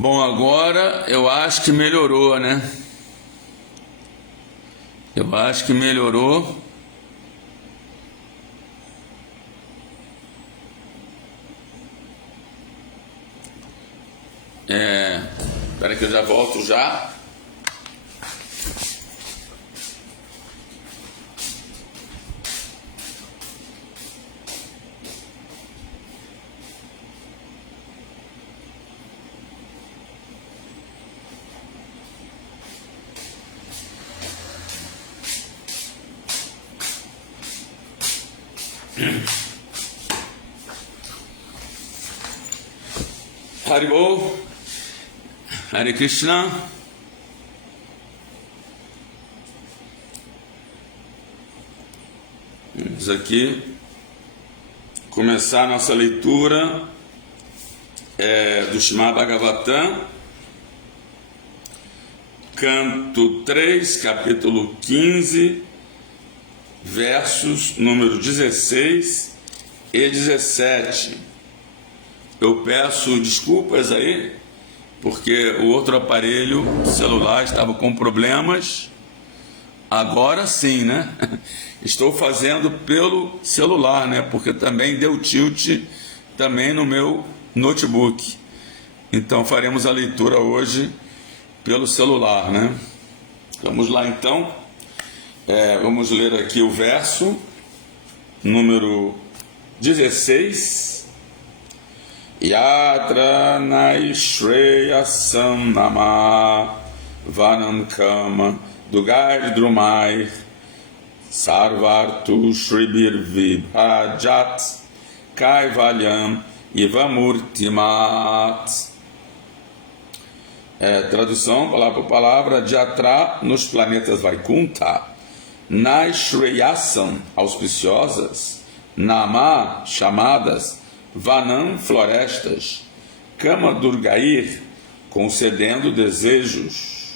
Bom, agora eu acho que melhorou, né? Eu acho que melhorou. Espera que eu já volto já. Haribol, Hare Krishna. Vamos aqui começar a nossa leitura do Srimad Bhagavatam, canto 3, capítulo 15, versos número 16 e 17. Eu peço desculpas aí, porque o outro aparelho celular estava com problemas. Agora sim, né? Estou fazendo pelo celular, né? Porque também deu tilt também no meu notebook. Então faremos a leitura hoje pelo celular, né? Vamos lá então. Vamos ler aqui o verso número 16. Yatra Naishreyasam Nama Vanam Kama Dugai Drumai Sarvartu Shribir Vibhajat Kaivalyam Ivamurtimat. Tradução, palavra por palavra: de Yatra nos planetas Vaikuntha, Naishreyasam, auspiciosas, Nama, chamadas, Vanam, florestas, Kama Durgair, concedendo desejos,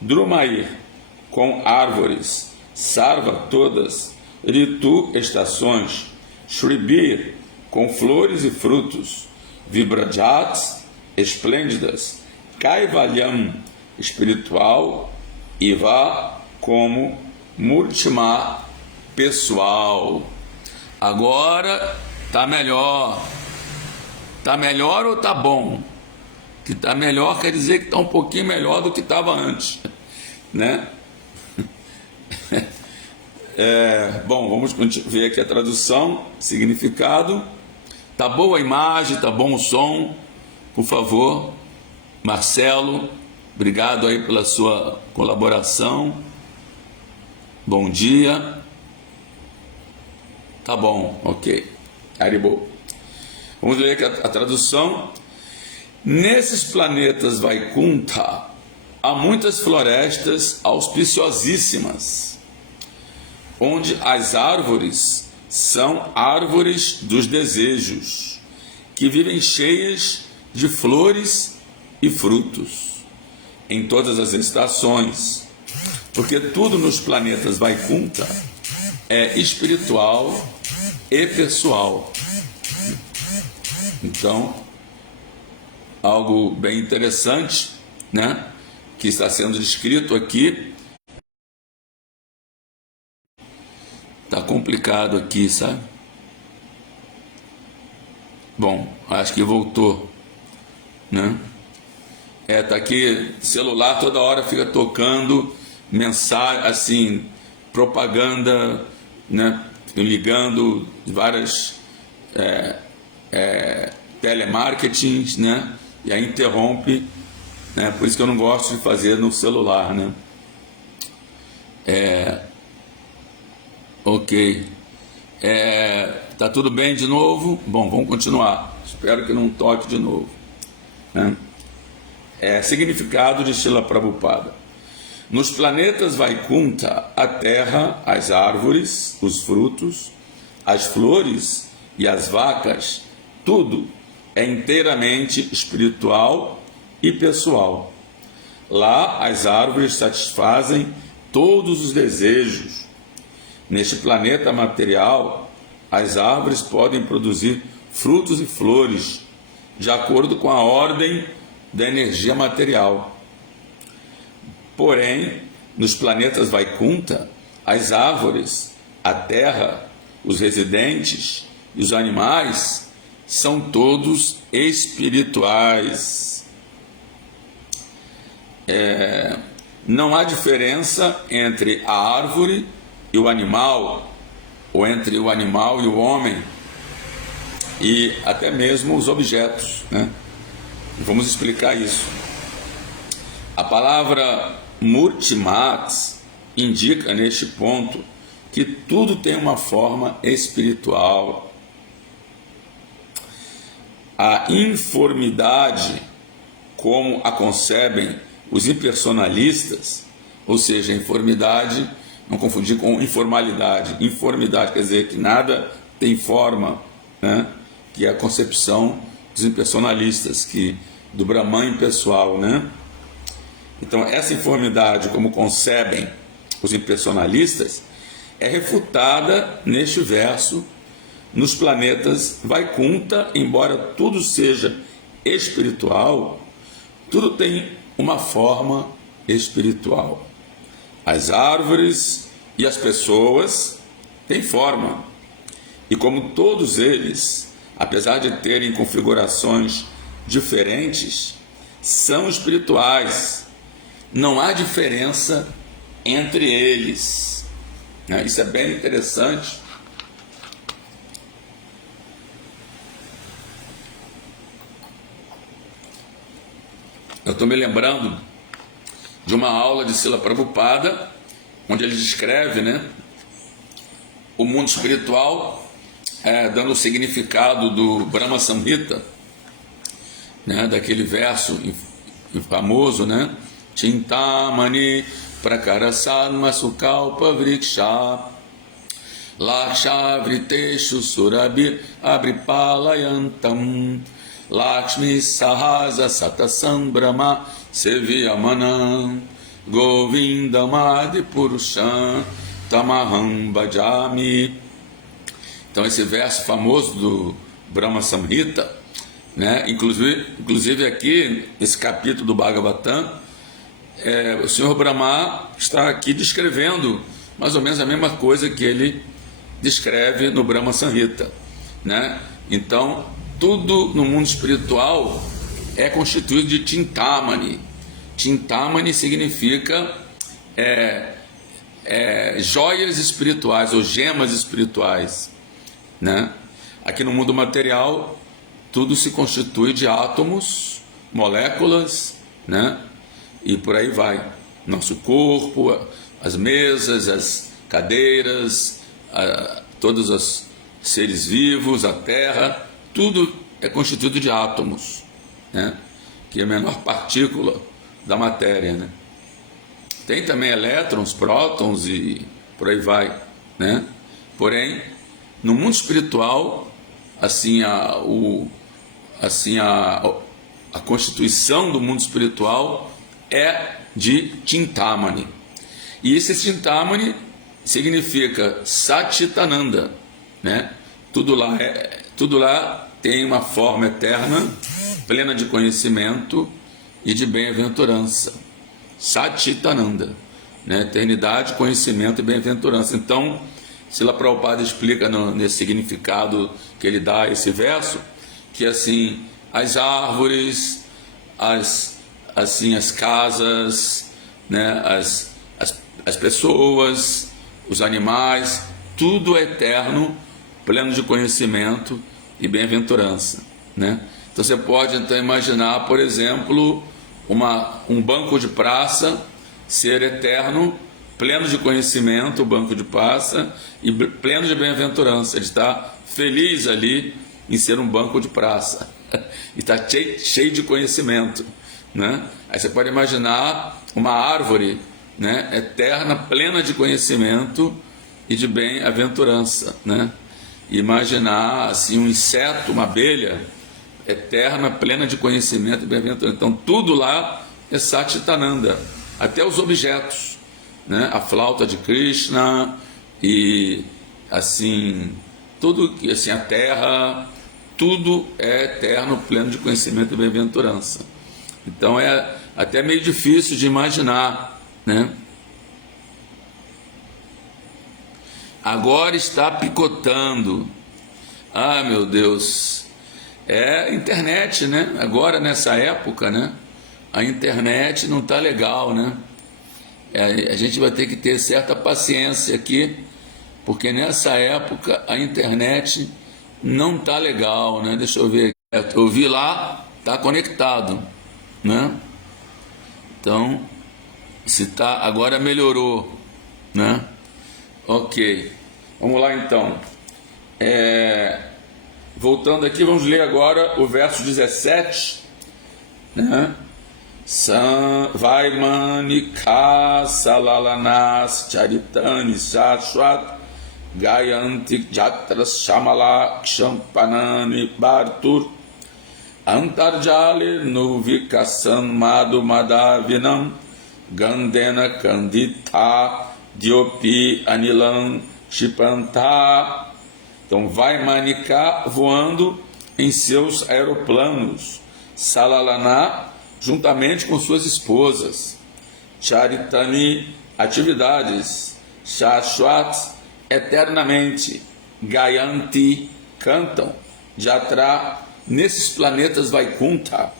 Drumair, com árvores, Sarva, todas, Ritu, estações, Shribir, com flores e frutos, Vibrajats, esplêndidas, Kaivalyam, espiritual, Iva, como Murtima, pessoal. Agora tá melhor. Tá melhor ou tá bom? Que tá melhor quer dizer que tá um pouquinho melhor do que estava antes, né? Bom, vamos ver aqui a tradução, significado. Tá boa a imagem, tá bom o som? Por favor, Marcelo, obrigado aí pela sua colaboração. Bom dia. Tá bom, ok. Haribol. Vamos ler aqui a tradução. Nesses planetas Vaikuntha há muitas florestas auspiciosíssimas, onde as árvores são árvores dos desejos, que vivem cheias de flores e frutos em todas as estações, porque tudo nos planetas Vaikuntha é espiritual e pessoal. Então, algo bem interessante, né, que está sendo descrito aqui. Tá complicado aqui, sabe? Bom, acho que voltou, né? Tá aqui, celular toda hora fica tocando mensagem, assim, propaganda, né? Ligando várias telemarketings, né? E aí interrompe, né? Por isso que eu não gosto de fazer no celular, né? Ok. Tá tudo bem de novo? Bom, vamos continuar. Espero que não toque de novo, né? Significado de Srila Prabhupada. Nos planetas Vaikuntha, a terra, as árvores, os frutos, as flores e as vacas, tudo é inteiramente espiritual e pessoal. Lá as árvores satisfazem todos os desejos. Neste planeta material, as árvores podem produzir frutos e flores de acordo com a ordem da energia material. Porém, nos planetas Vaikunta, as árvores, a terra, os residentes e os animais são todos espirituais. Não há diferença entre a árvore e o animal, ou entre o animal e o homem, e até mesmo os objetos, né? Vamos explicar isso. A palavra Murtimat indica neste ponto que tudo tem uma forma espiritual. A informidade, como a concebem os impersonalistas, ou seja, informidade, não confundir com informalidade. Informidade quer dizer que nada tem forma, né? Que é a concepção dos impersonalistas, do Brahman impessoal, né? Então, essa informidade, como concebem os impersonalistas, é refutada neste verso, nos planetas Vaikunta. Embora tudo seja espiritual, tudo tem uma forma espiritual. As árvores e as pessoas têm forma, e como todos eles, apesar de terem configurações diferentes, são espirituais. Não há diferença entre eles, né? Isso é bem interessante. Eu estou me lembrando de uma aula de Srila Prabhupada, onde ele descreve, né, o mundo espiritual, dando o significado do Brahma Samhita, né, daquele verso famoso, né? Chintamani prakarasanma sukalpa vriksha laksha vriteshu surabhi abripalayantam Lakshmi sahaza satasam brahma seviyamanam govindamadi purusham tamaham bhajami. Então esse verso famoso do Brahma Samhita, né? Inclusive aqui, nesse capítulo do Bhagavatam, o Senhor Brahma está aqui descrevendo mais ou menos a mesma coisa que ele descreve no Brahma Samhita, né? Então, tudo no mundo espiritual é constituído de Chintamani. Chintamani significa joias espirituais ou gemas espirituais, né? Aqui no mundo material, tudo se constitui de átomos, moléculas, né? E por aí vai. Nosso corpo, as mesas, as cadeiras, todos os seres vivos, a terra, tudo é constituído de átomos, né? Que é a menor partícula da matéria, né? Tem também elétrons, prótons e por aí vai, né? Porém, no mundo espiritual, assim a constituição do mundo espiritual é de Chintamani. E esse Chintamani significa Satchitananda, né? Tudo lá tem uma forma eterna, plena de conhecimento e de bem-aventurança. Satchitananda, né? Eternidade, conhecimento e bem-aventurança. Então, Srila Prabhupada explica nesse significado que ele dá a esse verso, que assim, as árvores, as casas, né? as pessoas, os animais, tudo é eterno, pleno de conhecimento e bem-aventurança, né? Então você pode então imaginar, por exemplo, um banco de praça ser eterno, pleno de conhecimento, o banco de praça, e pleno de bem-aventurança. Ele está feliz ali em ser um banco de praça e está cheio de conhecimento, né? Aí você pode imaginar uma árvore, né, eterna, plena de conhecimento e de bem-aventurança, né? Imaginar assim um inseto, uma abelha eterna, plena de conhecimento e bem-aventurança. Então tudo lá é Satchitananda, até os objetos, né? A flauta de Krishna e assim tudo, assim, a terra, tudo é eterno, pleno de conhecimento e bem-aventurança. Então é até meio difícil de imaginar, né? Agora está picotando. Ah, meu Deus. É a internet, né? Agora nessa época, né? A internet não está legal, né? A gente vai ter que ter certa paciência aqui, porque nessa época a internet não está legal, né? Deixa eu ver. Eu vi lá, está conectado, né? Então, se tá, agora melhorou, né? Ok, vamos lá então. Voltando aqui, vamos ler agora o verso 17, né? Vaimanika salalanas charitani shashwat gayanti jatras shamala kshampanani bartur antarjale nuvikasan madhu madavinam gandena kandita diopi anilam shipanta. Então vai Manicá voando em seus aeroplanos, Salalaná juntamente com suas esposas, Charitani atividades, Shashwat eternamente, Gayanti cantam, Jatra nesses planetas Vaikunta,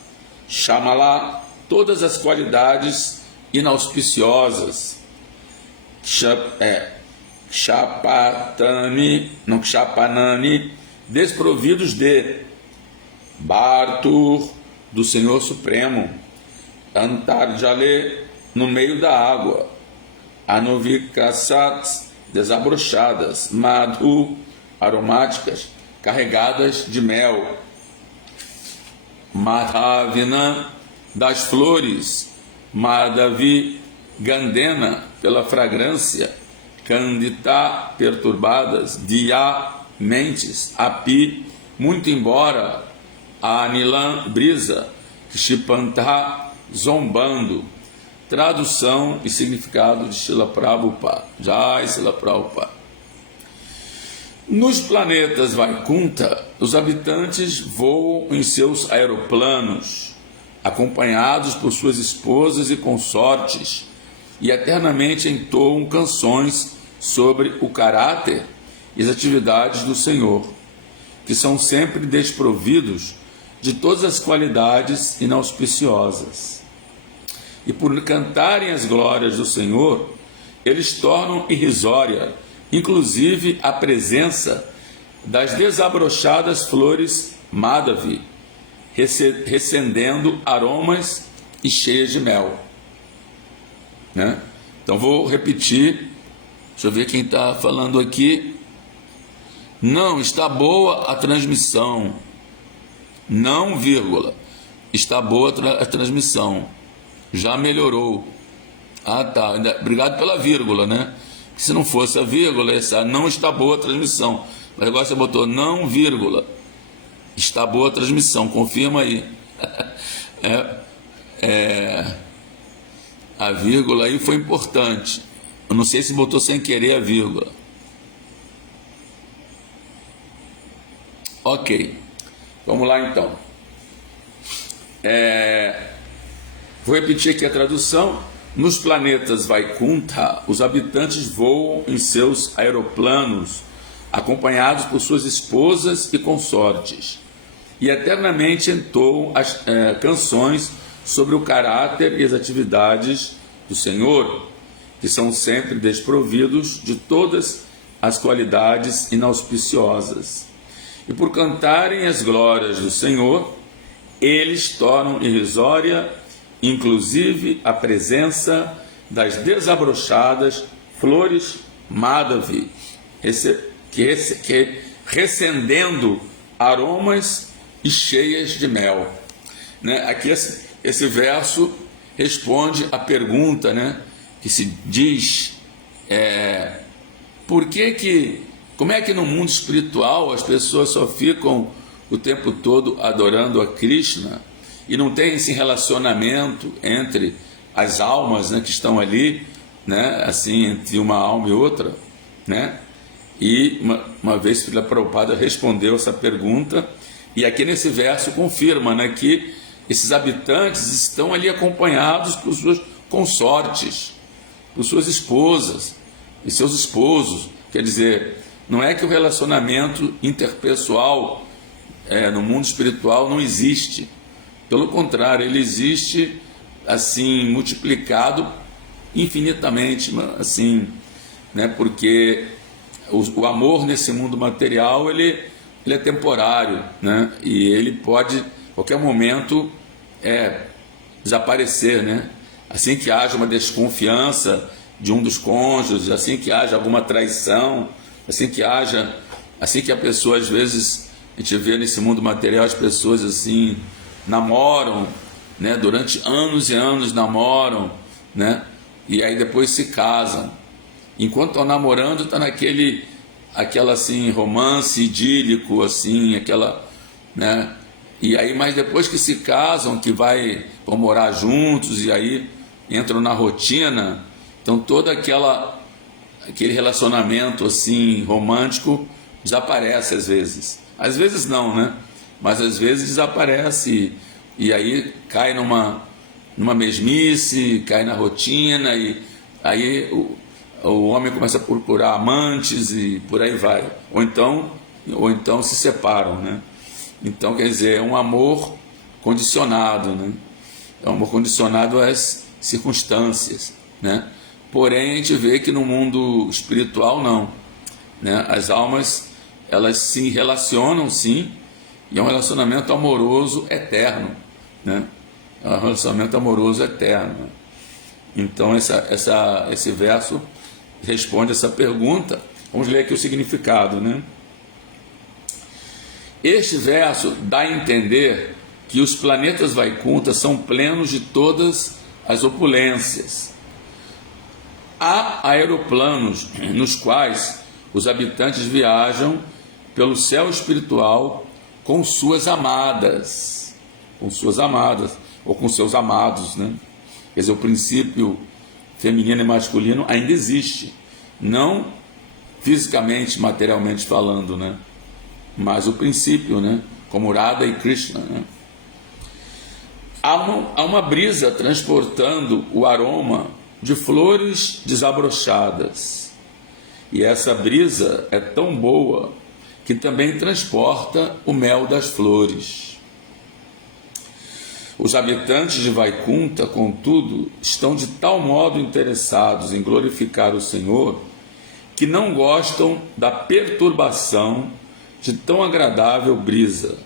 Shamala todas as qualidades inauspiciosas, Chapanani, desprovidos de Bartur, do Senhor Supremo, Antarjale, no meio da água, Anuvikasat, desabrochadas, Madhu, aromáticas, carregadas de mel, Madhavina, das flores, Madhavi, Gandena, pela fragrância, Candita, perturbadas, Diya, mentes, Api, muito embora, Anilam, brisa, Kshipanta, zombando. Tradução e significado de Srila Prabhupada. Jai Srila Prabhupada. Nos planetas Vaikunta, os habitantes voam em seus aeroplanos, acompanhados por suas esposas e consortes, e eternamente entoam canções sobre o caráter e as atividades do Senhor, que são sempre desprovidos de todas as qualidades inauspiciosas. E por cantarem as glórias do Senhor, eles tornam irrisória, inclusive a presença das desabrochadas flores Madhavi, recendendo aromas e cheias de mel. Né? Então vou repetir, deixa eu ver quem está falando aqui. Não, está boa a transmissão. Não, vírgula. Está boa a transmissão. Já melhorou. Ah, tá. Obrigado pela vírgula, né? Se não fosse a vírgula, essa não está boa a transmissão. Mas agora você botou não, vírgula. Está boa a transmissão. Confirma aí. A vírgula aí foi importante. Eu não sei se botou sem querer a vírgula. Ok. Vamos lá então. Vou repetir aqui a tradução. Nos planetas Vaikunta, os habitantes voam em seus aeroplanos, acompanhados por suas esposas e consortes, e eternamente entoam as canções sobre o caráter e as atividades do Senhor, que são sempre desprovidos de todas as qualidades inauspiciosas. E por cantarem as glórias do Senhor, eles tornam irrisória, inclusive, a presença das desabrochadas flores Madhavi, que recendendo aromas e cheias de mel. Né? Aqui esse verso responde à pergunta, né, que se diz, como é que no mundo espiritual as pessoas só ficam o tempo todo adorando a Krishna e não tem esse relacionamento entre as almas, né, que estão ali, né, assim, entre uma alma e outra, né? E uma vez Srila Prabhupada respondeu essa pergunta, e aqui nesse verso confirma, né, que esses habitantes estão ali acompanhados por suas consortes, por suas esposas e seus esposos. Quer dizer, não é que o relacionamento interpessoal no mundo espiritual não existe. Pelo contrário, ele existe assim multiplicado infinitamente, assim, né? Porque o amor nesse mundo material ele é temporário, né? E ele pode a qualquer momento desaparecer, né? Assim que haja uma desconfiança de um dos cônjuges, assim que haja alguma traição, assim que a pessoa, às vezes a gente vê nesse mundo material as pessoas assim namoram, né? Durante anos e anos namoram, né? E aí depois se casam. Enquanto estão namorando, está aquela assim romance idílico, assim, aquela, né? E aí, mas depois que se casam, que vão morar juntos e aí entram na rotina, então todo aquele relacionamento assim romântico desaparece às vezes. Às vezes não, né? Mas às vezes desaparece e aí cai numa mesmice, cai na rotina e aí o homem começa a procurar amantes e por aí vai. Ou então se separam, né? Então, quer dizer, é um amor condicionado, né? É um amor condicionado às circunstâncias, né? Porém, a gente vê que no mundo espiritual não, né? As almas, elas se relacionam sim, e é um relacionamento amoroso eterno, né? É um relacionamento amoroso eterno, né? Então, esse verso responde essa pergunta. Vamos ler aqui o significado, né? Este verso dá a entender que os planetas Vaikunta são plenos de todas as opulências. Há aeroplanos nos quais os habitantes viajam pelo céu espiritual com suas amadas, ou com seus amados, né? Quer dizer, o princípio feminino e masculino ainda existe, não fisicamente, materialmente falando, né? Mas o princípio, né? Como Radha e Krishna, né? Há uma brisa transportando o aroma de flores desabrochadas, e essa brisa é tão boa que também transporta o mel das flores. Os habitantes de Vaikunta, contudo, estão de tal modo interessados em glorificar o Senhor que não gostam da perturbação de tão agradável brisa,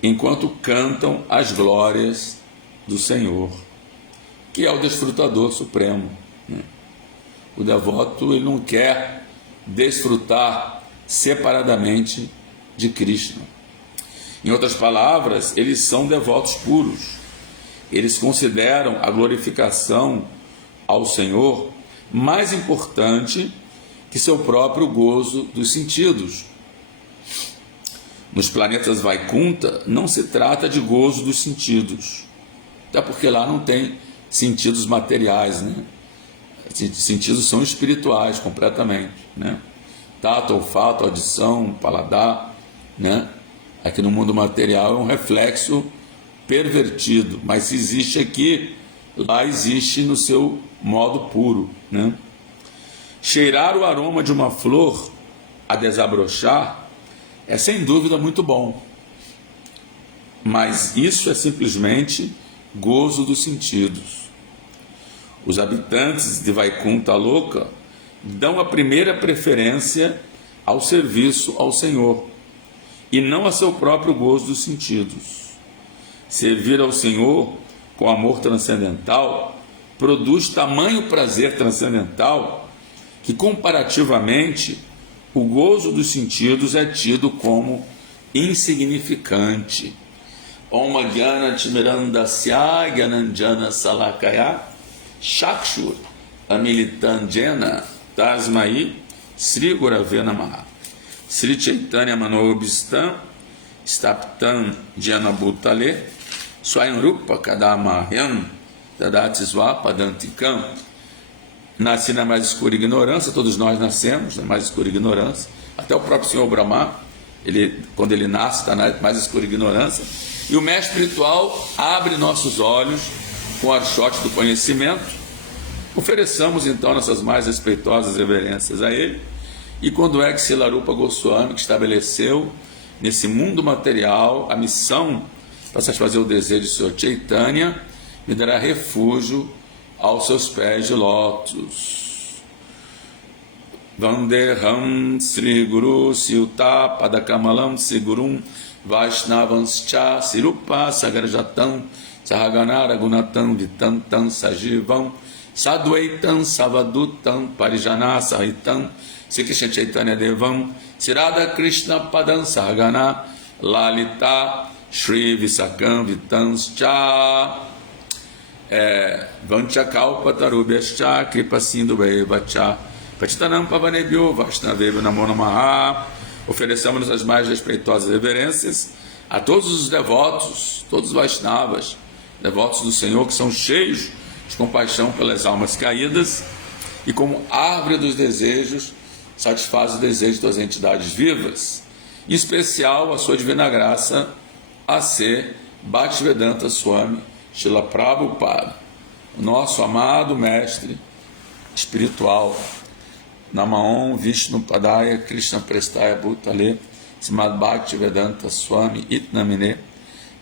enquanto cantam as glórias do Senhor, que é o desfrutador supremo, né? O devoto, ele não quer desfrutar separadamente de Krishna. Em outras palavras, eles são devotos puros. Eles consideram a glorificação ao Senhor mais importante que seu próprio gozo dos sentidos. Nos planetas Vaikunta não se trata de gozo dos sentidos, até porque lá não tem sentidos materiais, né? Sentidos são espirituais completamente, né? Tato, olfato, audição, paladar, né? Aqui no mundo material é um reflexo pervertido, mas se existe aqui, lá existe no seu modo puro, né? Cheirar o aroma de uma flor a desabrochar é sem dúvida muito bom, mas isso é simplesmente gozo dos sentidos. Os habitantes de Vaikunta Loka dão a primeira preferência ao serviço ao Senhor e não a seu próprio gozo dos sentidos. Servir ao Senhor com amor transcendental produz tamanho prazer transcendental que, comparativamente, o gozo dos sentidos é tido como insignificante. Om Gyana Timirandasya Gyananjana Salakaya Chakshur Amilitanjena Tasmai Sri Gurave Namaha. Sri Chaitanya Manobhistam Staptam Jana Bhutale Swayam Rupa Kadamahyam Tadati Swapadantikam. Nasci na mais escura ignorância, todos nós nascemos na mais escura ignorância, até o próprio Senhor Brahma, quando ele nasce, está na mais escura ignorância, E o mestre espiritual abre nossos olhos com o archote do conhecimento. Ofereçamos então nossas mais respeitosas reverências a ele. E quando é que Silarupa Goswami, que estabeleceu nesse mundo material a missão para satisfazer o desejo de Senhor Chaitanya, me dará refúgio aos seus pés de lótus. Vandeham Sri Guru Siuta Padakamalam Sigurum Vaishnavanscha Sirupa Sagarjatam Sahaganara Gunatam Vitantam Sajivam Sadvaitam Savadutam Parijana Sahitam Sri Krishna Chaitanya Devam Sirada Krishna Padam Sahagana Lalita Shri Visakam Vitanscha Vanchakalpa Tarubhyascha Kripa Sindhu Vacha Patitanam Pavanebhyo Vaishnavebhyo Namo Namaha. Ofereçamos as mais respeitosas reverências a todos os devotos, todos os Vaishnavas, devotos do Senhor, que são cheios de compaixão pelas almas caídas e, como árvore dos desejos, satisfaz os desejos das entidades vivas, em especial a sua divina graça, a ser Bhaktivedanta Swami Srila Prabhupada, o nosso amado mestre espiritual. Namaon Vishnu Padaya Krishna Prestaya Bhutale Srimad Bhaktivedanta Swami Itnamine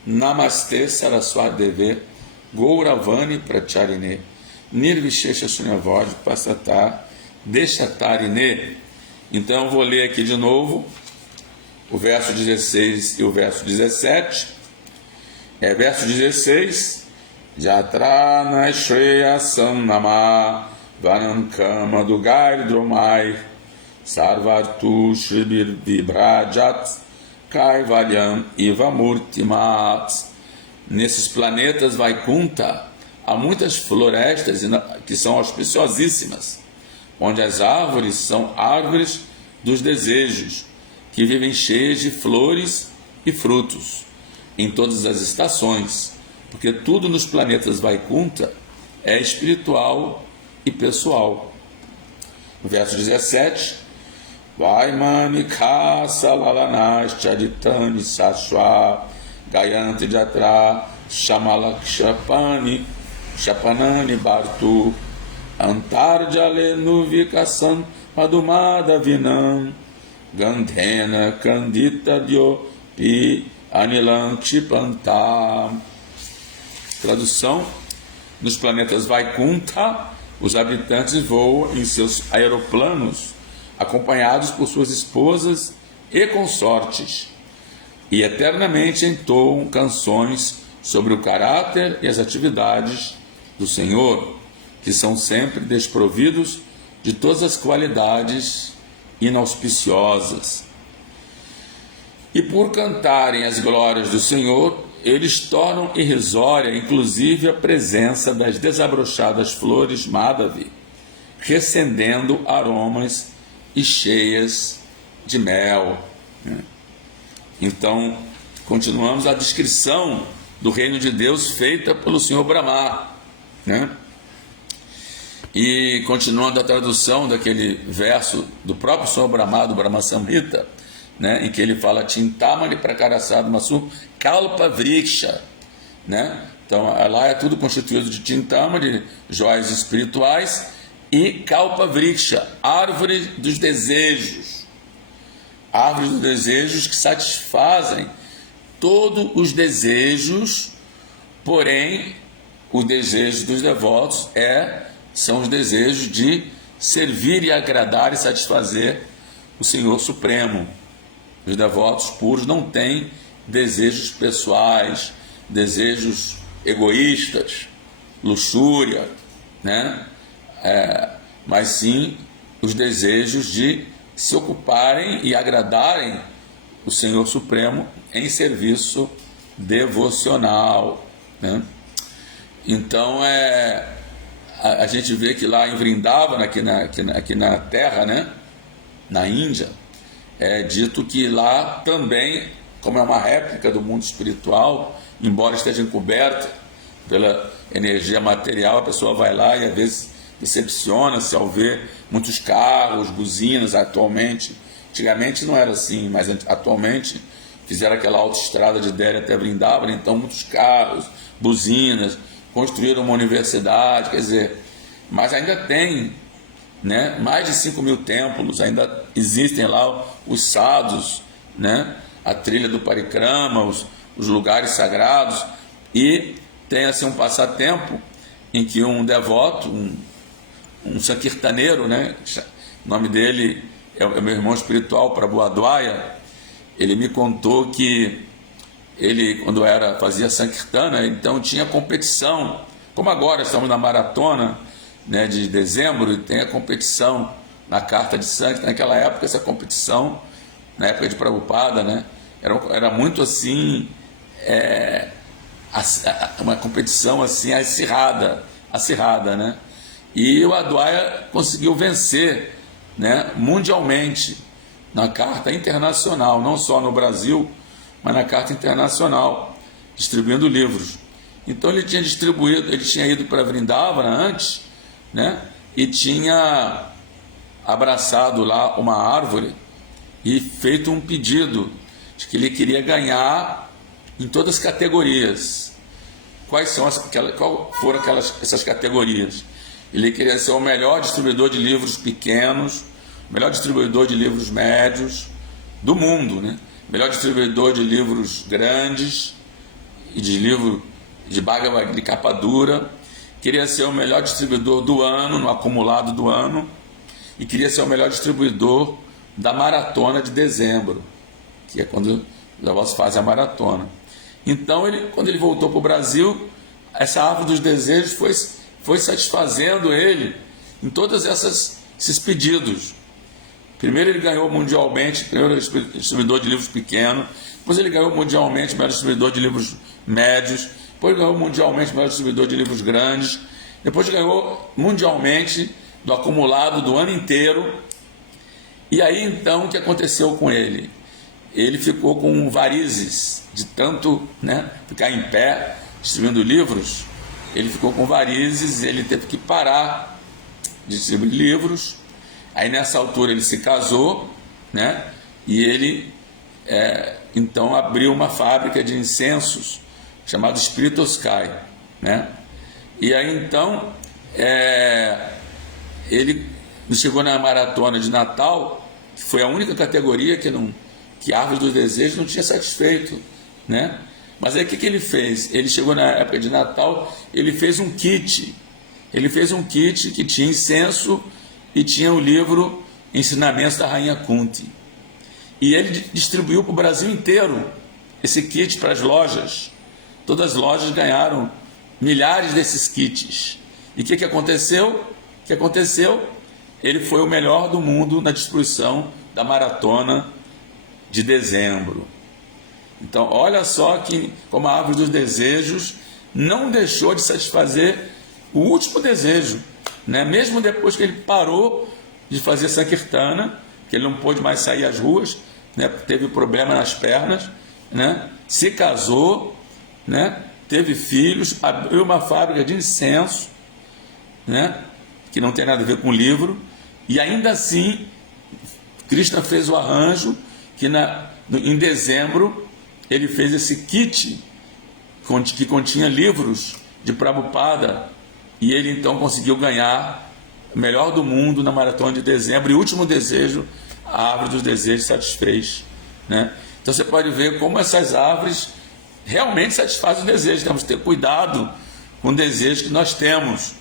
Namaste Saraswati Gouravani Pracharine Nirvishesha Sunyavod Passatar Deshatarine. Então eu vou ler aqui de novo o verso 16 e o verso 17. Verso 16: Jatrana Shreyasam Nama Vanankama Dugai Dromai Sarvartu Shribir Vibrajat Kaivalyam Ivamurtimat. Nesses planetas Vaikunta há muitas florestas que são auspiciosíssimas, onde as árvores são árvores dos desejos, que vivem cheias de flores e frutos em todas as estações, porque tudo nos planetas Vaikunta é espiritual e pessoal. No verso 17: Vaimanika Salalanas Chaditani Sashwa Gayanti Jatra Shamalakshapani Shapanani Bartu Antarjale Nuvikasam Madumada Vinam Gandhena Kandita Diopi Anilam Chipantam. Tradução: nos planetas Vaikunta, os habitantes voam em seus aeroplanos, acompanhados por suas esposas e consortes, e eternamente entoam canções sobre o caráter e as atividades do Senhor, que são sempre desprovidos de todas as qualidades inauspiciosas. E por cantarem as glórias do Senhor, eles tornam irrisória inclusive a presença das desabrochadas flores Madhavi, recendendo aromas e cheias de mel. Então, continuamos a descrição do reino de Deus feita pelo Senhor Brahma, E continuando a tradução daquele verso do próprio Senhor Brahma, do Brahma Samhita, em que ele fala Chintamani Prakarassad Masu Kalpa Vriksha, Então lá é tudo constituído de Chintamani, de joias espirituais, e Kalpa Vriksha, árvore dos desejos. Árvores dos desejos que satisfazem todos os desejos, porém o desejo dos devotos são os desejos de servir e agradar e satisfazer o Senhor Supremo. Os devotos puros não têm desejos pessoais, desejos egoístas, luxúria, mas sim os desejos de se ocuparem e agradarem o Senhor Supremo em serviço devocional. Então a gente vê que lá em Vrindavan, aqui na Terra, na Índia, é dito que lá também, como é uma réplica do mundo espiritual, embora esteja encoberta pela energia material, a pessoa vai lá e às vezes decepciona-se ao ver muitos carros, buzinas atualmente. Antigamente não era assim, mas atualmente fizeram aquela autoestrada de Delhi até Vrindavana, então muitos carros, buzinas, construíram uma universidade, quer dizer, mas ainda tem, né, mais de 5.000 templos, ainda existem lá os sadhus, né, a trilha do parikrama, os lugares sagrados, e tem assim um passatempo em que um devoto, um sankirtaneiro, né, o nome dele é o meu irmão espiritual, Prabhu Advaya, ele me contou que ele, quando fazia Sankirtana, então tinha competição, como agora estamos na maratona, né, de dezembro, e tem a competição na carta de Sankirtana. Naquela época, essa competição, na época de Prabhupada, né, era muito assim, uma competição assim acirrada, né, e o Advaya conseguiu vencer, né, mundialmente, na carta internacional, não só no Brasil, mas na carta internacional, distribuindo livros. Então ele tinha ido para Vrindavana antes, né, e tinha abraçado lá uma árvore e feito um pedido de que ele queria ganhar em todas as categorias. Qual foram essas categorias? Ele queria ser o melhor distribuidor de livros pequenos, o melhor distribuidor de livros médios do mundo, né? Melhor distribuidor de livros grandes e de livro de Bhagavad de capa dura. Queria ser o melhor distribuidor do ano, no acumulado do ano, e queria ser o melhor distribuidor da maratona de dezembro, que é quando os avós fazem a maratona. Então, quando ele voltou para o Brasil, essa árvore dos desejos foi satisfazendo ele em todos esses pedidos. Primeiro ele ganhou mundialmente, primeiro distribuidor de livros pequenos, depois ele ganhou mundialmente o melhor distribuidor de livros médios, depois ganhou mundialmente o melhor distribuidor de livros grandes, depois ganhou mundialmente do acumulado do ano inteiro. E aí então o que aconteceu com ele? Ele ficou com varizes, de tanto, né, ficar em pé distribuindo livros, ele ficou com varizes, ele teve que parar de distribuir livros. Aí nessa altura ele se casou, né, e ele então abriu uma fábrica de incensos chamada Spiritosky, né? E aí então ele chegou na maratona de Natal, que foi a única categoria que a Árvore dos Desejos não tinha satisfeito, né? Mas aí o que ele fez? Ele chegou na época de Natal, ele fez um kit. Ele fez um kit que tinha incenso e tinha o livro Ensinamentos da Rainha Kunti. E ele distribuiu para o Brasil inteiro esse kit para as lojas. Todas as lojas ganharam milhares desses kits. E o que aconteceu? O que aconteceu? Ele foi o melhor do mundo na distribuição da maratona de dezembro. Então, olha só como a Árvore dos Desejos não deixou de satisfazer o último desejo, né? Mesmo depois que ele parou de fazer Sankirtana, que ele não pôde mais sair às ruas, né? Teve problema nas pernas, né? Se casou, né? Teve filhos, abriu uma fábrica de incenso, né? Que não tem nada a ver com o livro, e ainda assim Krishna fez o arranjo que em dezembro ele fez esse kit que continha livros de Prabhupada, e ele então conseguiu ganhar o melhor do mundo na maratona de dezembro, e o último desejo, a Árvore dos Desejos satisfez, né? Então você pode ver como essas árvores realmente satisfazem o desejo. Temos que ter cuidado com o desejo que nós temos,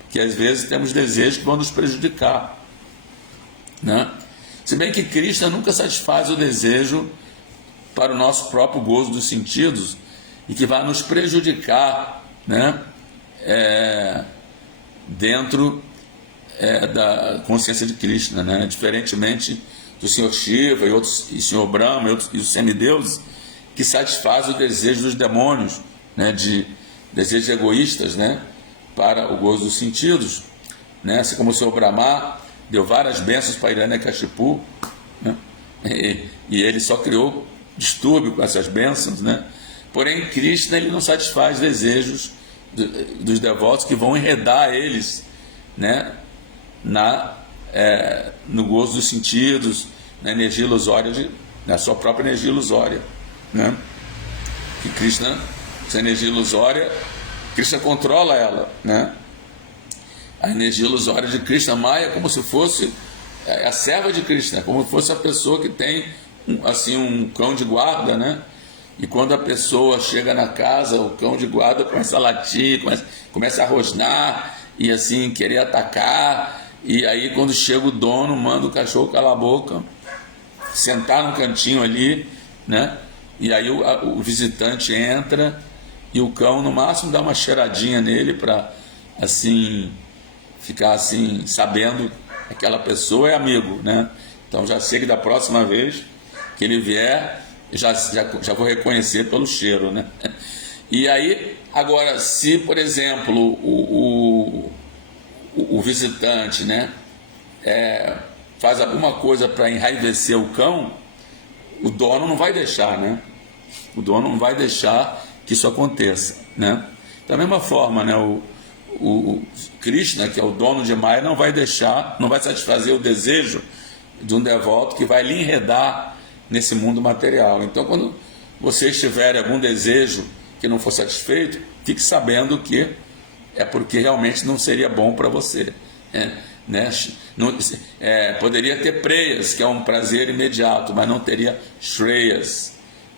porque às vezes temos desejos que vão nos prejudicar, né? Se bem que Krishna nunca satisfaz o desejo para o nosso próprio gozo dos sentidos e que vai nos prejudicar, né? Dentro da consciência de Krishna, né? Diferentemente do Senhor Shiva e Senhor Brahma e os semideuses, que satisfaz o desejo dos demônios, né? De desejos egoístas, né? Para o gozo dos sentidos, né? Assim como o Senhor Brahma deu várias bênçãos para Hiranyakashipu, né? E ele só criou distúrbio com essas bênçãos, né? Porém, Krishna, ele não satisfaz desejos dos devotos que vão enredar eles, né? No gozo dos sentidos, na energia ilusória, na sua própria energia ilusória, né? Que Krishna, essa energia ilusória, Krishna controla ela, né? A energia ilusória de Krishna Maya é como se fosse a serva de Krishna, como se fosse a pessoa que tem assim um cão de guarda, né? E quando a pessoa chega na casa, o cão de guarda começa a latir, começa a rosnar e assim querer atacar. E aí quando chega o dono, manda o cachorro calar a boca, sentar no cantinho ali, né? E aí o visitante entra e o cão no máximo dá uma cheiradinha nele para assim ficar assim sabendo que aquela pessoa é amigo, né? Então já sei que da próxima vez que ele vier já vou reconhecer pelo cheiro, né? E aí agora, se por exemplo o visitante, né, faz alguma coisa para enraivecer o cão, o dono não vai deixar, né? O dono não vai deixar que isso aconteça, né? Da mesma forma, né, o Krishna, que é o dono de Maya, não vai deixar, não vai satisfazer o desejo de um devoto que vai lhe enredar nesse mundo material. Então, quando vocês tiverem algum desejo que não for satisfeito, fique sabendo que é porque realmente não seria bom para você, né? Poderia ter preyas, que é um prazer imediato, mas não teria shreyas,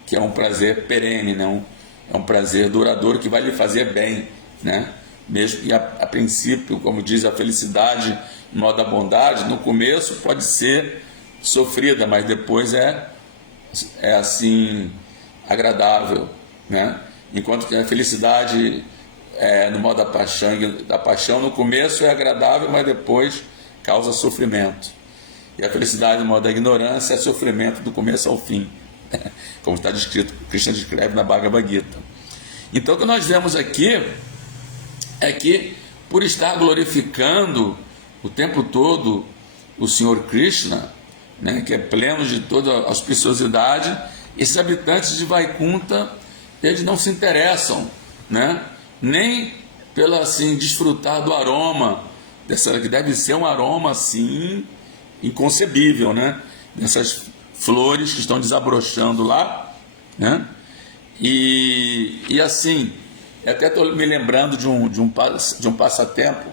que é um prazer perene, não é um prazer duradouro que vai lhe fazer bem, né? Mesmo que a princípio, como diz a felicidade no modo da bondade, no começo pode ser sofrida, mas depois é assim agradável, né? Enquanto que a felicidade no modo da paixão no começo é agradável, mas depois causa sofrimento. E a felicidade no modo da ignorância é sofrimento do começo ao fim, como está descrito, Krishna descreve na Bhagavad Gita. Então o que nós vemos aqui é que, por estar glorificando o tempo todo o Senhor Krishna, né, que é pleno de toda auspiciosidade, esses habitantes de Vaikunta, eles não se interessam, né, nem pelo assim desfrutar do aroma que deve ser um aroma assim inconcebível, né, dessas flores que estão desabrochando lá, né? E assim, eu até estou me lembrando de um passatempo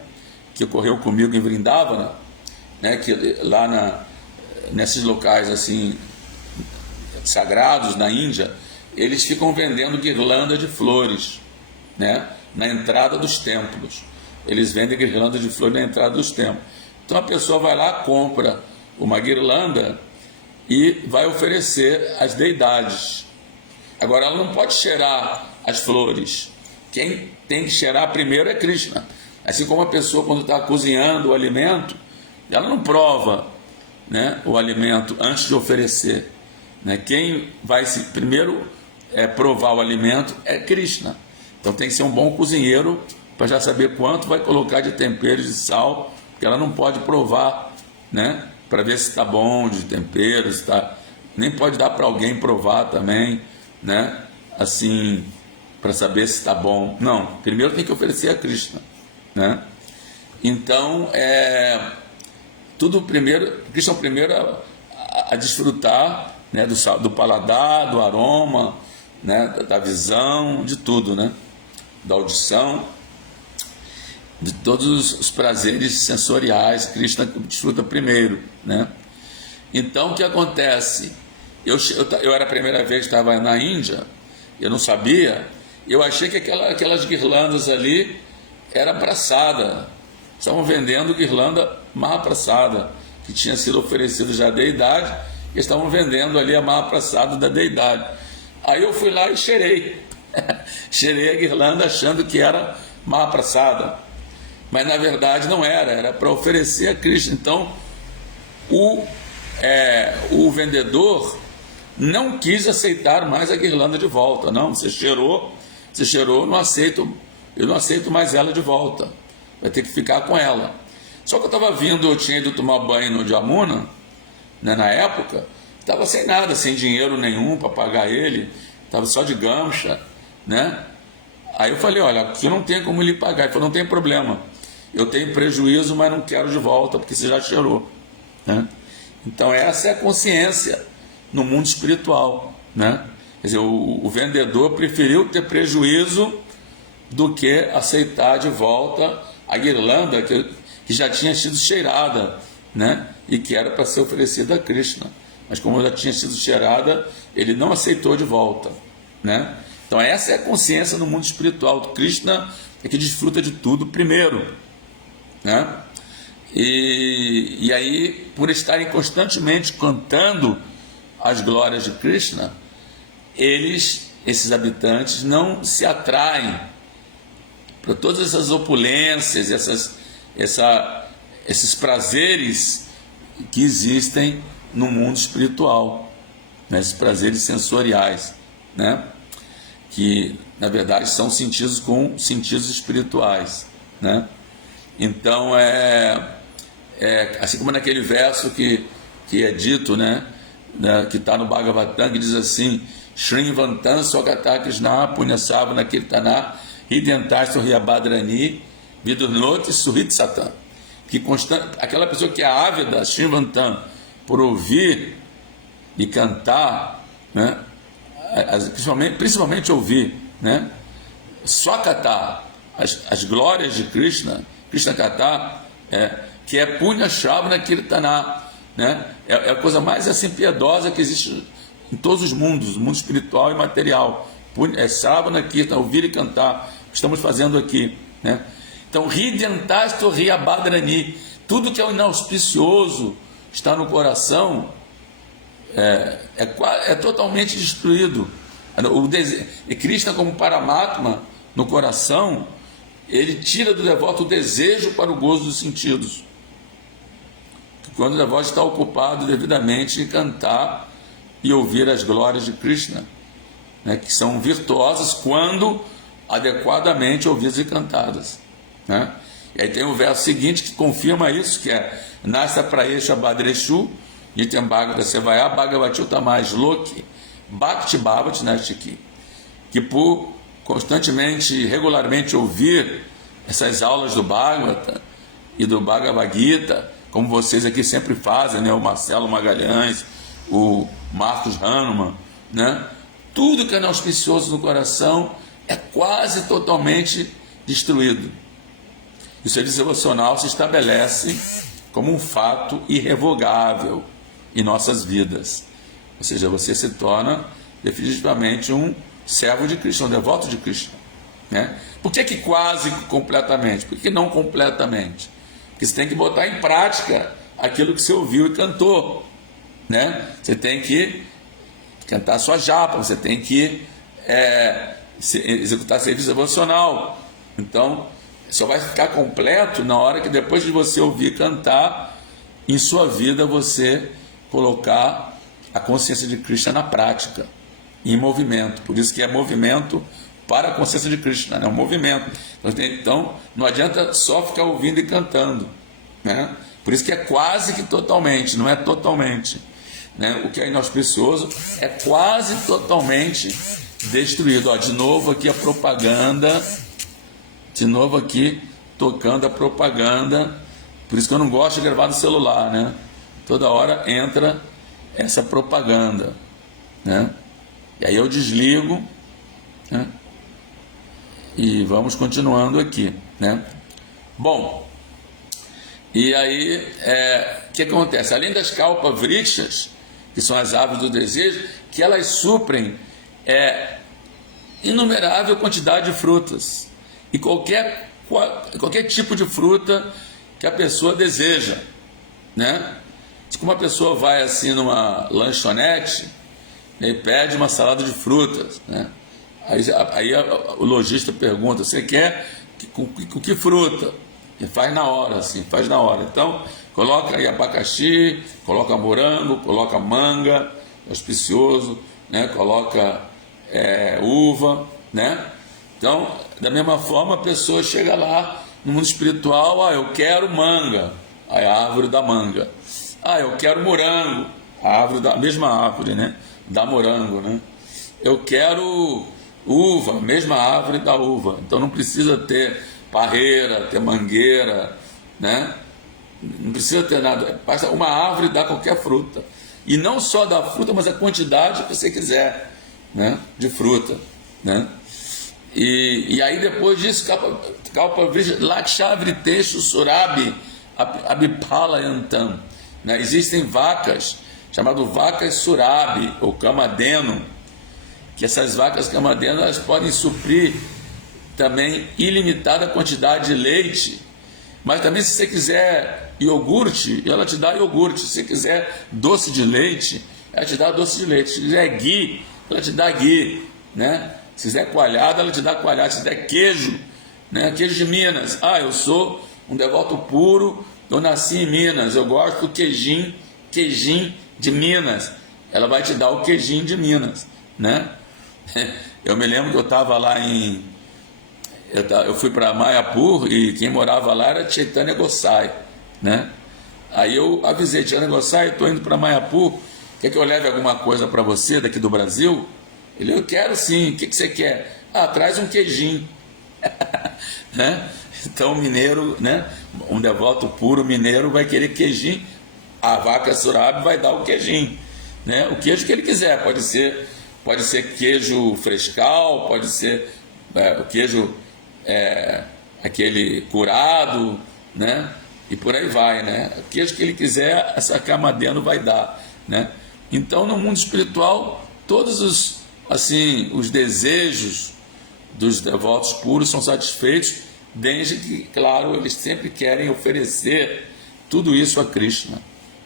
que ocorreu comigo em Vrindavana, né, que lá nesses locais assim sagrados na Índia, eles ficam vendendo guirlanda de flores, né, na entrada dos templos. Eles vendem guirlanda de flores na entrada dos templos. Então a pessoa vai lá, compra uma guirlanda e vai oferecer às deidades. Agora ela não pode cheirar as flores. Quem tem que cheirar primeiro é Krishna. Assim como a pessoa, quando está cozinhando o alimento, ela não prova, né, o alimento antes de oferecer, né? Quem vai primeiro provar o alimento é Krishna. Então tem que ser um bom cozinheiro para já saber quanto vai colocar de temperos de sal, porque ela não pode provar, né, para ver se está bom de tempero, se tá... nem pode dar para alguém provar também, né, assim, para saber se está bom. Não, primeiro tem que oferecer a Krishna, né? Então tudo primeiro, Krishna primeiro a desfrutar, né, do paladar, do aroma, né, da visão, de tudo, né, da audição, de todos os prazeres sensoriais. Krishna desfruta primeiro, né? Então o que acontece? Eu era a primeira vez que estava na Índia, eu não sabia, eu achei que aquelas guirlandas ali era praçada, estavam vendendo guirlanda Mahaprasada, que tinha sido oferecido já à deidade, e estavam vendendo ali a Mahaprasada da deidade. Aí eu fui lá e cheirei, cheirei a guirlanda achando que era Mahaprasada, mas na verdade não era para oferecer a Krishna. Então o vendedor não quis aceitar mais a guirlanda de volta. Não, você cheirou, eu não aceito mais ela de volta, vai ter que ficar com ela. Só que eu tinha ido tomar banho no Jamuna, né, na época, estava sem nada, sem dinheiro nenhum para pagar ele, estava só de gamcha, né? Aí eu falei, olha, aqui não tem como lhe pagar. Ele falou, não tem problema, eu tenho prejuízo, mas não quero de volta, porque você já cheirou, né? Então essa é a consciência no mundo espiritual, né? Quer dizer, o vendedor preferiu ter prejuízo do que aceitar de volta a guirlanda que já tinha sido cheirada, né? E que era para ser oferecida a Krishna. Mas como já tinha sido cheirada, ele não aceitou de volta, né? Então essa é a consciência no mundo espiritual. Krishna é que desfruta de tudo primeiro, né? E aí, por estarem constantemente cantando as glórias de Krishna, esses habitantes, não se atraem para todas essas opulências, esses prazeres que existem no mundo espiritual, né? Esses prazeres sensoriais, né? Que na verdade são sentidos com sentidos espirituais, né? Então assim como naquele verso que é dito, né? Que está no Bhagavatam, que diz assim: Shrinvantam Swagata Krishna Punyasavana Kirtana Hidentar Suryabadrani Vidurnoti Suhit Satan. Que aquela pessoa que é ávida, Shrinvantam, por ouvir e cantar, né? Principalmente ouvir, né? Swakata, as glórias de Krishna, Krishna Kata, que é Punya Shravana Kirtana, né? É a coisa mais assim piedosa que existe em todos os mundos, mundo espiritual e material. Shravana Kirtana, ouvir e cantar, estamos fazendo aqui, né? Então, Hridyantasto Riyabadrani, tudo que é inauspicioso está no coração, é totalmente destruído. E Krishna, como Paramatma no coração, ele tira do devoto o desejo para o gozo dos sentidos. Quando o devoto está ocupado devidamente em cantar e ouvir as glórias de Krishna, né, que são virtuosas quando adequadamente ouvidas e cantadas, né? E aí tem o verso seguinte que confirma isso, que é Nasta Praesha Badreshu Nityam Bhagavata Sevaya Bhagavati Utamai Loki Bhakti Bhavati Nastiki, que por constantemente, regularmente ouvir essas aulas do Bhagavata e do Bhagavad Gita, como vocês aqui sempre fazem, né? O Marcelo Magalhães, o Marcos Hanuman, né? Tudo que é inauspicioso no coração é quase totalmente destruído. E o serviço devocional se estabelece como um fato irrevogável em nossas vidas. Ou seja, você se torna definitivamente um servo de Krishna, um devoto de Krishna, né? Por que quase completamente? Por que não completamente? Porque você tem que botar em prática aquilo que você ouviu e cantou, né? Você tem que cantar sua japa, você tem que executar serviço devocional. Então, só vai ficar completo na hora que, depois de você ouvir cantar, em sua vida você colocar a consciência de Krishna na prática, em movimento. Por isso que é movimento para a consciência de Krishna, né? É um movimento. Então, não adianta só ficar ouvindo e cantando, né? Por isso que é quase que totalmente, não é totalmente, né? O que é inauspicioso é quase totalmente destruído. Ó, de novo aqui a propaganda, de novo aqui tocando a propaganda. Por isso que eu não gosto de gravar no celular, né? Toda hora entra essa propaganda, né? E aí eu desligo, né? E vamos continuando aqui, né? Bom, e aí o que acontece? Além das kalpa-vrikshas, que são as árvores do desejo, que elas suprem inumerável quantidade de frutas e qualquer tipo de fruta que a pessoa deseja, né? Se uma pessoa vai assim numa lanchonete e pede uma salada de frutas, né? Aí o lojista pergunta: você quer com que fruta? E faz na hora, assim, faz na hora. Então, coloca aí abacaxi, coloca morango, coloca manga, auspicioso, né? Coloca uva, né? Então, da mesma forma, a pessoa chega lá no mundo espiritual: eu quero manga, aí a árvore da manga. Eu quero morango, a mesma árvore, né? Dá morango, né? Eu quero uva, mesma árvore da uva. Então não precisa ter parreira, ter mangueira, né? Não precisa ter nada. Basta uma árvore dar qualquer fruta. E não só da fruta, mas a quantidade que você quiser. né, de fruta, né? E aí depois disso, Kalpa Vriksha Lakshavritesh Surabi Abhipalayantam, né? Existem vacas chamadas vacas Surabi ou Kamadeno, que essas vacas Kamadeno elas podem suprir também ilimitada quantidade de leite, mas também se você quiser iogurte, ela te dá iogurte. Se você quiser doce de leite, ela te dá doce de leite. Se quiser ghee, ela te dá ghee, né? Se quiser coalhada, ela te dá coalhada. Se quiser queijo, né? Queijo de Minas. Ah, eu sou um devoto puro, eu nasci em Minas, eu gosto do queijinho de Minas. Ela vai te dar o queijinho de Minas, né? Eu me lembro que eu estava lá eu fui para Mayapur e quem morava lá era Chaitanya Gosai, né? Aí eu avisei, Chaitanya Gosai, estou indo para Mayapur, quer que eu leve alguma coisa para você daqui do Brasil? Ele, eu quero sim, o que você quer? Ah, traz um queijinho. Né? Então o mineiro, né? Um devoto puro mineiro vai querer queijinho, a vaca Surabi vai dar o queijinho, né? O queijo que ele quiser, pode ser queijo frescal, pode ser o queijo aquele curado, né? E por aí vai, né? O queijo que ele quiser, essa Kamadeno vai dar, né? Então no mundo espiritual todos os desejos dos devotos puros são satisfeitos, desde que, claro, eles sempre querem oferecer tudo isso a Krishna.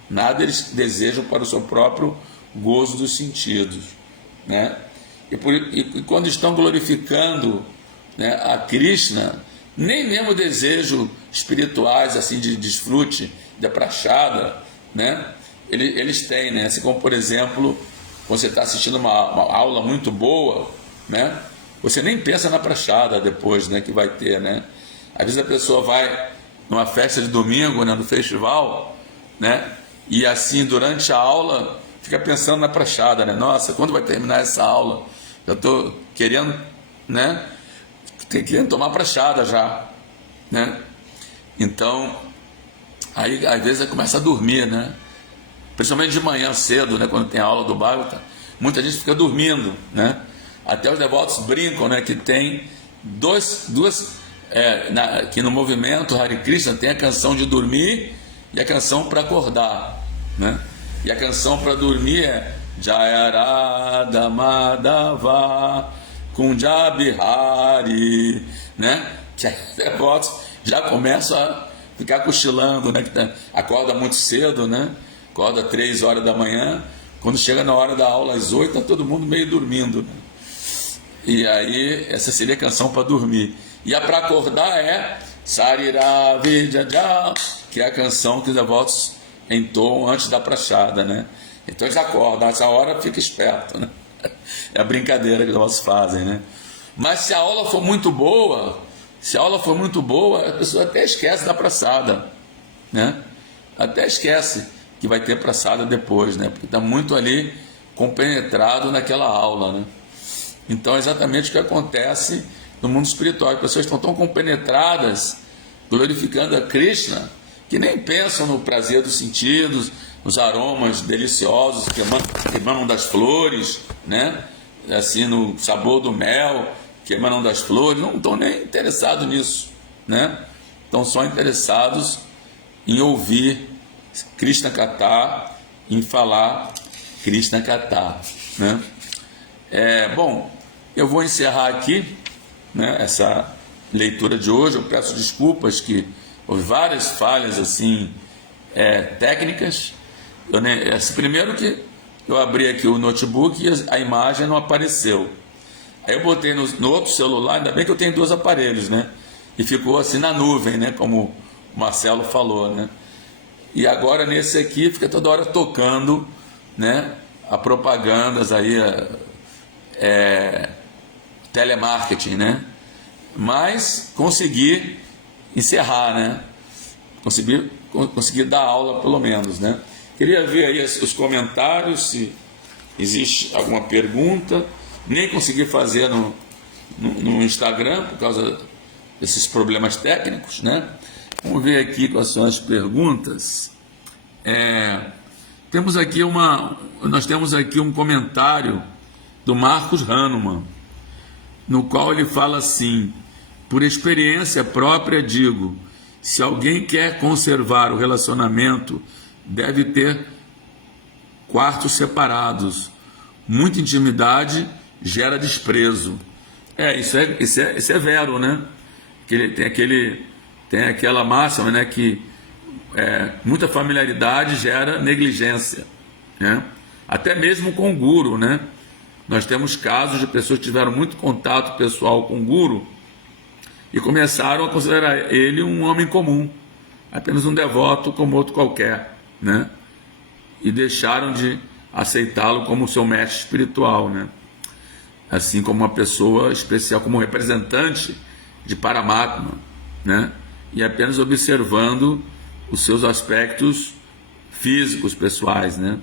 Nada eles desejam para o seu próprio gozo dos sentidos, né? E quando estão glorificando, né, a Krishna, nem mesmo desejo espirituais assim de desfrute, de prachada, né? Eles têm, né? Assim como, por exemplo, quando você está assistindo uma aula muito boa, né? Você nem pensa na prachada depois, né, que vai ter, né? Às vezes a pessoa vai numa festa de domingo, né, no festival, né? E assim, durante a aula, fica pensando na prachada, né? Nossa, quando vai terminar essa aula? Eu estou querendo, né? Querendo tomar prachada já, né? Então, aí às vezes começa a dormir, né? Principalmente de manhã cedo, né? Quando tem a aula do Bhagavatam, muita gente fica dormindo, né? Até os devotos brincam, né? Que tem que no movimento Hare Krishna tem a canção de dormir e a canção para acordar, né? E a canção para dormir é Jaya Radha Madhava Kunja Bihari, né? Que os devotos já começam a ficar cochilando, né? Que acorda muito cedo, né? Acorda 3 horas da manhã, quando chega na hora da aula às 8, está todo mundo meio dormindo, né? E aí, essa seria a canção para dormir. E a para acordar é Sarira Vijaja, que é a canção que os devotos entoam antes da prachada, né? Então eles acordam, nessa hora fica esperto, né? É a brincadeira que os devotos fazem, né? Mas se a aula for muito boa, a pessoa até esquece da praçada, né? Até esquece que vai ter praçada depois, né? Porque está muito ali compenetrado naquela aula, né? Então é exatamente o que acontece no mundo espiritual. As pessoas estão tão compenetradas, glorificando a Krishna, que nem pensam no prazer dos sentidos, nos aromas deliciosos que emanam das flores, né? Assim, no sabor do mel que emanam das flores. Não estão nem interessados nisso, né? Estão só interessados em ouvir Krishna Katha, em falar Krishna Katha, né? Bom, eu vou encerrar aqui, né, essa leitura de hoje. Eu peço desculpas que houve várias falhas assim, técnicas. Primeiro que eu abri aqui o notebook e a imagem não apareceu. Aí eu botei no outro celular, ainda bem que eu tenho 2 aparelhos, né? E ficou assim na nuvem, né? Como o Marcelo falou, né? E agora nesse aqui fica toda hora tocando, né? A propagandas aí, telemarketing, né? Mas consegui encerrar, né? Consegui dar aula pelo menos, né? Queria ver aí os comentários, se existe alguma pergunta. Nem consegui fazer no Instagram por causa desses problemas técnicos, né? Vamos ver aqui quais são as perguntas. Nós temos aqui um comentário do Marcos Hahnemann, no qual ele fala assim: por experiência própria digo, se alguém quer conservar o relacionamento, deve ter quartos separados. Muita intimidade gera desprezo. Isso é vero, né? Tem aquela máxima, né, que muita familiaridade gera negligência, né? Até mesmo com o guru, né? Nós temos casos de pessoas que tiveram muito contato pessoal com o guru e começaram a considerar ele um homem comum, apenas um devoto como outro qualquer, né? E deixaram de aceitá-lo como seu mestre espiritual, né? Assim como uma pessoa especial, como um representante de Paramatma, né? E apenas observando os seus aspectos físicos, pessoais, né?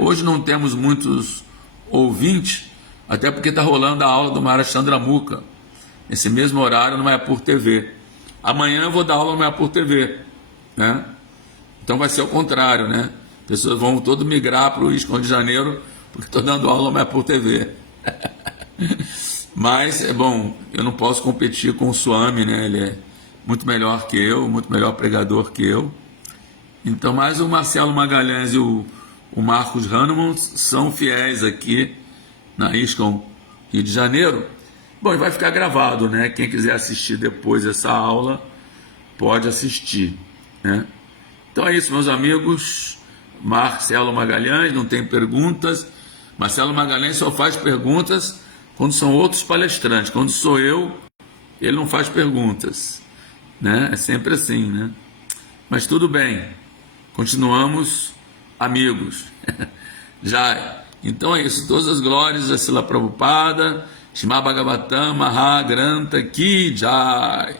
Hoje não temos muitos ouvintes, até porque está rolando a aula do Maharaj Chandramukha, nesse mesmo horário no Mayapur TV. Amanhã eu vou dar aula no Mayapur TV, né? Então vai ser o contrário, né? Pessoas vão todos migrar para o ISKCON de Janeiro, porque estou dando aula no Mayapur TV. Mas, bom, eu não posso competir com o Swami, né? Ele é muito melhor que eu, muito melhor pregador que eu. Então, mais o Marcelo Magalhães e o Marcos Hahnemann são fiéis aqui na ISKCON Rio de Janeiro. Bom, e vai ficar gravado, né? Quem quiser assistir depois essa aula, pode assistir, né? Então é isso, meus amigos. Marcelo Magalhães não tem perguntas. Marcelo Magalhães só faz perguntas quando são outros palestrantes. Quando sou eu, ele não faz perguntas, né? É sempre assim, né? Mas tudo bem, continuamos amigos. Já. Então é isso, todas as glórias a Srila Prabhupada, Shrimad Bhagavatam Mahagrantha Ki Jai.